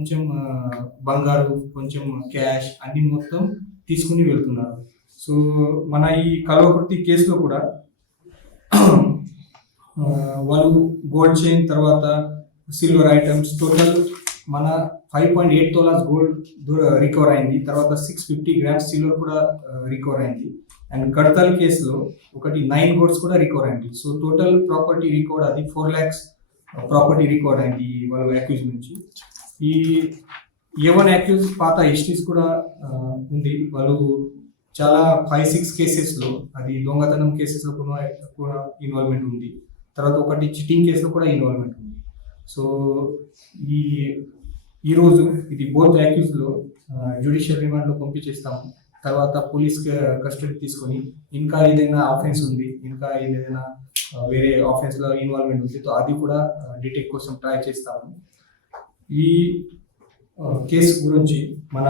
కొంచెం బంగారు, కొంచెం క్యాష్ అన్ని మొత్తం తీసుకుని వెళ్తున్నారు. సో మన ఈ కల్వకుర్తి కేసులో కూడా వాళ్ళు గోల్డ్ చైన్, తర్వాత సిల్వర్ ఐటమ్స్, టోటల్ మన 5.8 తోలాస్ గోల్డ్ రికవర్ అయింది. తర్వాత 650 గ్రామ్స్ సిల్వర్ కూడా రికవర్ అయింది. అండ్ కడతాల్ కేసులో ఒకటి 9 గోల్డ్స్ కూడా రికవర్ అయింది. సో టోటల్ ప్రాపర్టీ రికవర్ అది 4 lakhs ప్రాపర్టీ రికవర్ అయింది వాళ్ళ అక్యూజ్ నుంచి. ఈ ఏవన్ అక్యూజ్ పాత హిస్టరీస్ కూడా ఉంది. వాళ్ళు చాలా 5-6 కేసెస్లో, అది దొంగతనం కేసెస్లో కూడా ఇన్వాల్వ్మెంట్ ఉంది. తర్వాత ఒకటి చిటింగ్ కేసులో కూడా ఇన్వాల్వ్మెంట్ ఉంది. సో ఈరోజు ఇది బోత్ అక్యూజ్లో జ్యుడిషియల్ రిమాండ్లో పంపించేస్తాము. తర్వాత పోలీస్ కస్టడీ తీసుకొని ఇంకా ఏదైనా ఆఫెన్స్ ఉంది, ఇంకా ఏదైనా వేరే ఆఫెన్స్లో ఇన్వాల్వ్మెంట్ ఉంది, సో అది కూడా డిటెక్ట్ కోసం ట్రై చేస్తాము. ఈ కేసు గురించి మన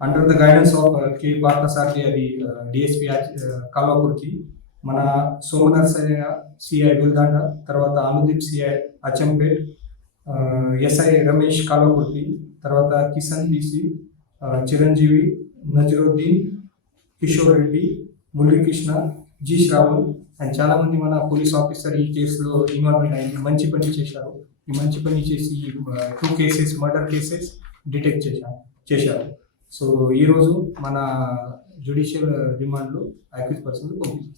అండర్ ద గైడెన్స్ ఆఫ్ కే పార్థసారథి, అది డిఎస్పీ కల్వకుర్తి, మన సోమనర్సయ్య సిఐ గుల్దాండ, తర్వాత అనుదీప్ సిఐ అచ్చంపేట్, ఎస్ఐ రమేష్ కల్వకుర్తి, తర్వాత Kishan BC, Chiranjeevi, Nazaruddin, Kishore Reddy, Muralikrishna, G Shravan and చాలా మంది మన పోలీస్ ఆఫీసర్ ఈ కేసులో ఇన్వాల్వ్మెంట్ అయింది. మంచి పని చేశారు. ఈ మంచి పని చేసి 2 కేసెస్ మర్డర్ కేసెస్ డిటెక్ట్ చేశారు. సో ఈరోజు మన జ్యుడిషియల్ రిమాండ్లో అక్యూజ్ పర్సన్ పంపించారు.